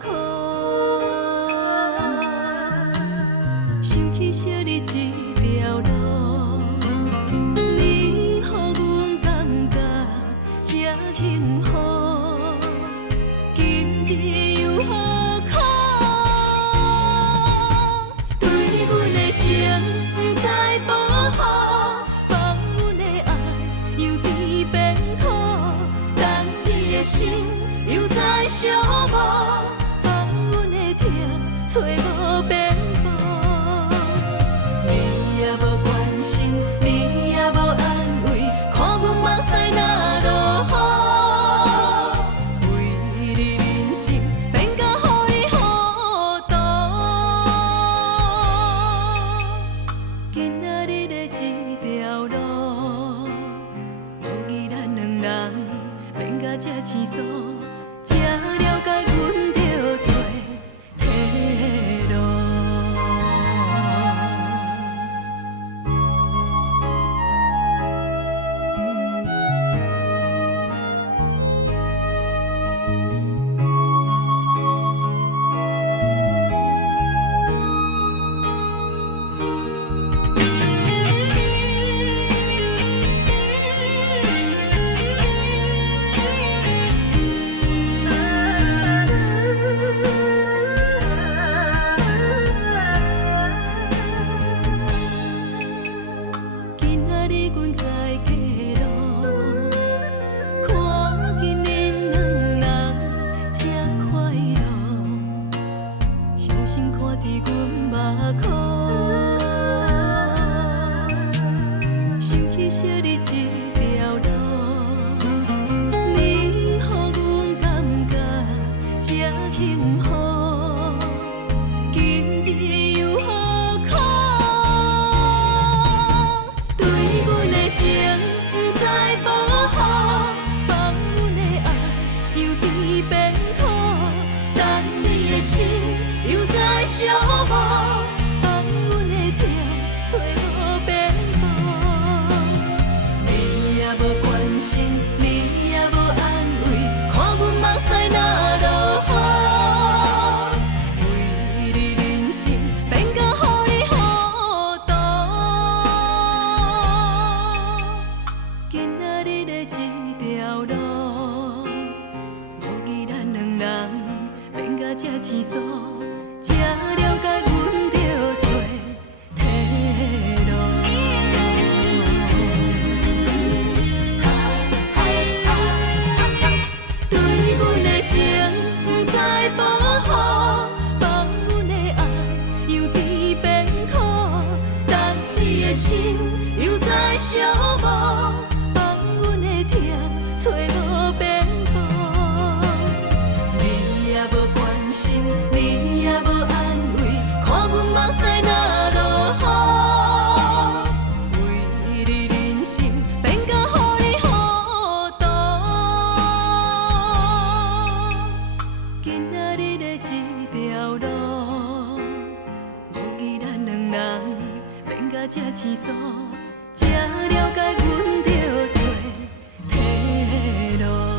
苦。想起昔日一条路，你予阮感觉这幸福，今日又何苦？对阮的情不知保护，放阮的爱又甜变苦，等你的心又在寂寞，放阮的痛找无边步。你也无关心，你也无安慰，看阮目屎哪落雨？为你人生变甲予你糊涂。今仔日的这条路，无义咱两人变甲这凄楚。才了解，阮着做退路。这凄楚，才了解阮着做退路。对阮的情不知保护，放阮的爱又甜变苦，等你的心又在寂寞，放阮的痛找无边步。你也无关心，你也无安慰，看阮目屎哪落雨？为你人生变甲予你糊涂。今仔日的这条路，无义咱两人变甲这凄楚，才了解阮着做退路。